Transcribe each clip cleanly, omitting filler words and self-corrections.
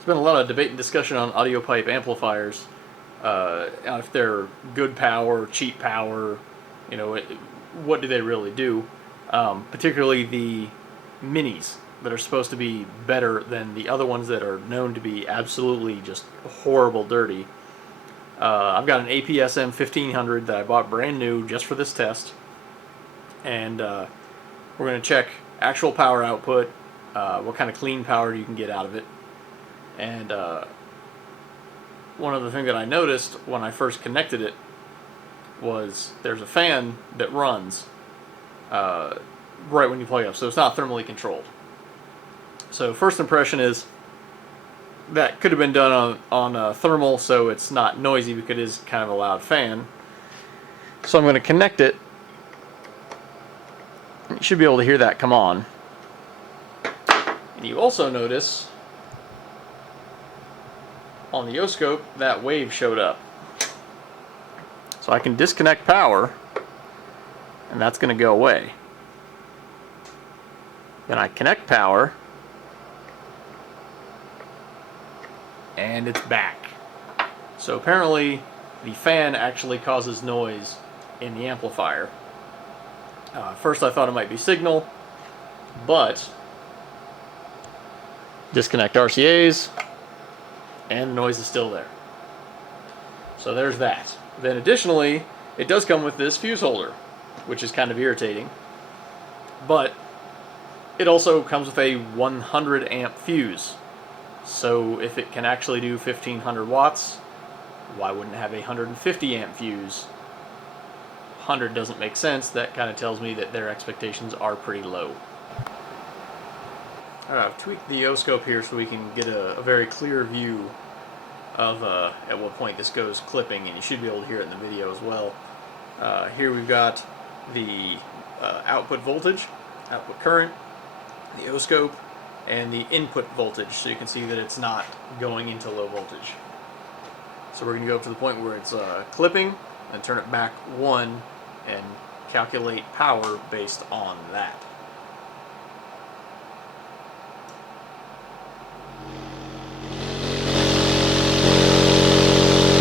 There's been a lot of debate and discussion on Audiopipe amplifiers, if they're good power, cheap power, what do they really do? Particularly the minis that are supposed to be better than the other ones that are known to be absolutely just horrible dirty. I've got an APSM-1500 that I bought brand new just for this test, and we're going to check actual power output, what kind of clean power you can get out of it. And one of the things that I noticed when I first connected it was there's a fan that runs right when you plug it up, so it's not thermally controlled. So first impression is that could have been done on thermal, so it's not noisy because it is kind of a loud fan. So I'm going to connect it. You should be able to hear that come on. And you also notice on the Audiopipe that wave showed up. So I can disconnect power, and that's going to go away. Then I connect power, and it's back. So apparently the fan actually causes noise in the amplifier. First I thought it might be signal, but disconnect RCAs, and the noise is still there. So there's that. Then additionally, it does come with this fuse holder, which is kind of irritating. But it also comes with a 100 amp fuse. So if it can actually do 1500 watts, why wouldn't it have a 150 amp fuse? 100 doesn't make sense. That kind of tells me that their expectations are pretty low. Alright, I've tweaked the Audiopipe here so we can get a very clear view of at what point this goes clipping, and you should be able to hear it in the video as well. Here we've got the output voltage, output current, the Audiopipe, and the input voltage, so you can see that it's not going into low voltage. So we're going to go up to the point where it's clipping, and turn it back 1 and calculate power based on that.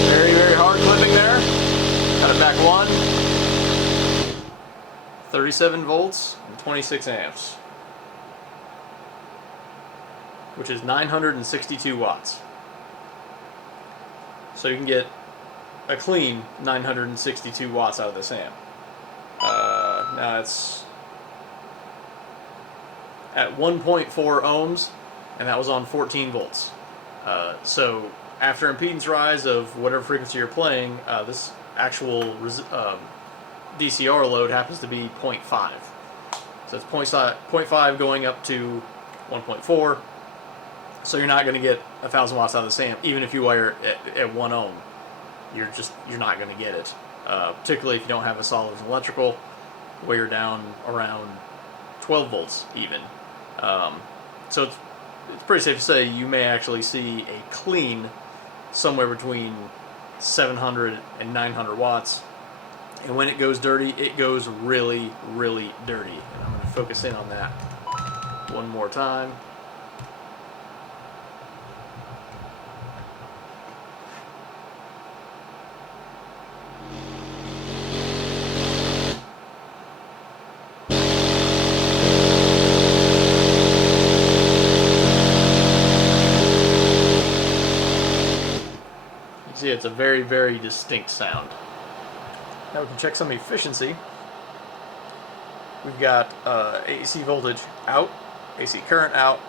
Very hard clipping there. Cut it back 1. 37 volts and 26 amps. Which is 962 watts. So you can get a clean 962 watts out of this amp. Now it's at 1.4 ohms, and that was on 14 volts. So after impedance rise of whatever frequency you're playing, this actual DCR load happens to be 0.5. So it's 0.5 going up to 1.4. So you're not going to get 1,000 watts out of this amp, even if you wire it at 1 ohm. You're not going to get it. Particularly if you don't have a solid electrical, where you're down around 12 volts even. So it's pretty safe to say you may actually see a clean somewhere between 700 and 900 watts. And when it goes dirty, it goes really, really dirty. And I'm going to focus in on that one more time. See, it's a very, very distinct sound. Now we can check some efficiency. We've got AC voltage out, AC current out,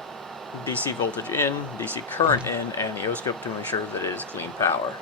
DC voltage in, DC current in, and the Audiopipe to ensure that it is clean power.